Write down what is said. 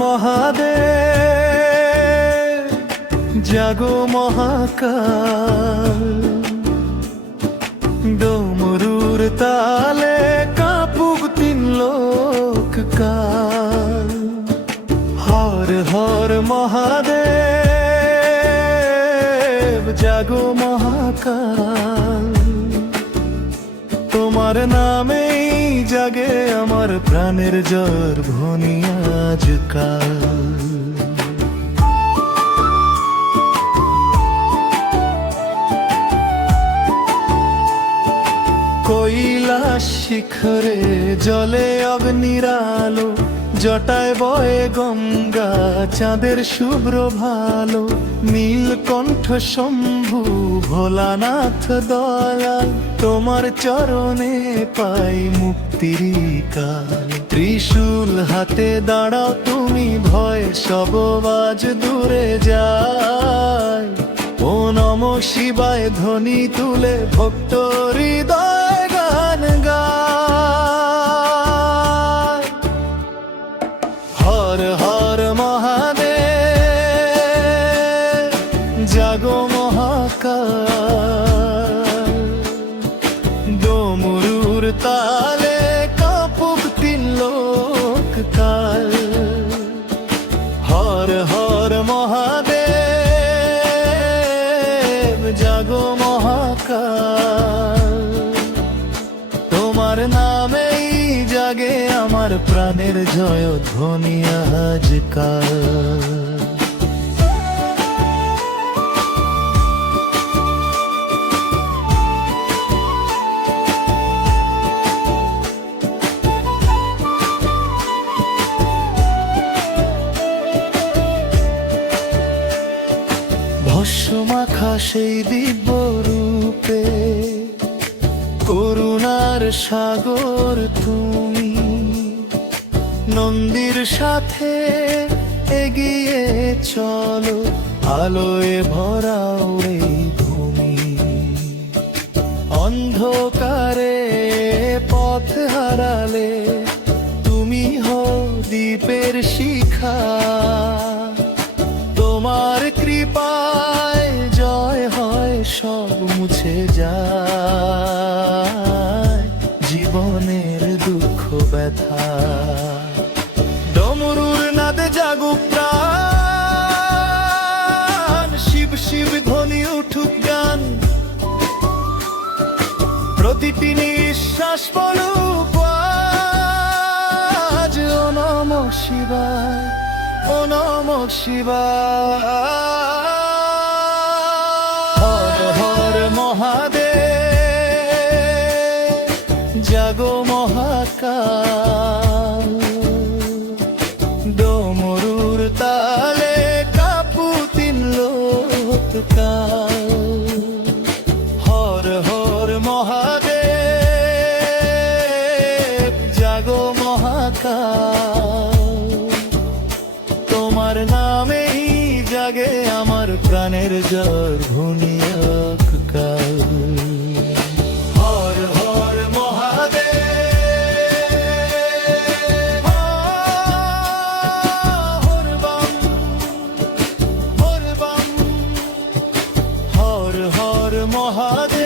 মহাদেব জাগো মহাকাল, ডমরুর তালে কাঁপুক তিন লোক কাল। হর হর মহাদেব জাগো মহাকাল, তোমার নামেই জাগে আমার প্রাণের জ্বর ধ্বনি আজকাল। কৈলাস শিখরে জলে অগ্নির আলো, জটায় বয়ে গঙ্গা চাঁদের শুভ্র ভালো। নীলকণ্ঠ শম্ভু ভোলানাথ দয়াল, তোমার চরণে পাই মুক্তির কাল। ত্রিশূল হাতে দাঁড়াও তুমি, ভয় সব বাজ দূরে যায়। ও নম শিবায় ধ্বনি তুলে ভক্ত হৃদয় গান গায়। হর হর মহাদেব জাগো মহাকাল, ডমরুর তালে কাঁপুক তিন লোক কাল। হর হর মহাদেব জাগো মহাকাল, তোমার নামেই জাগে আমার প্রাণের জয় ধ্বনি আজকাল। ভস্মমাখা সেই দিব্য রূপে করুণার সাগর তুমি, নন্দীর সাথে এগিয়ে চলো আলোয় ভরাও এই ভূমি। অন্ধকারে পথ হারালে তুমি হও দ্বীপের শিখা। তোমার কৃপায় জয় হয় সব মুছে যায় জীবনের দুঃখ ব্যথা। ডমরুর নাদে জাগুক প্রাণ, শিব শিব ধ্বনি উঠুক গান। প্রতিটি নিঃশ্বাস পড়ুক আজ ও নমঃ শিবায়, ও নমঃ শিবায়। হর হর মহাদেব জাগো মহাকাল, ডমরুর তালে কাঁপু তিন লোক কাল। হর হর মহাদেব জাগো মহাকাল, তোমার নামেই জাগে আমার প্রাণের জ্বর ধ্বনি আজকাল। হর হর মহাদেব, হর বম হর বম, হর হর মহাদেব।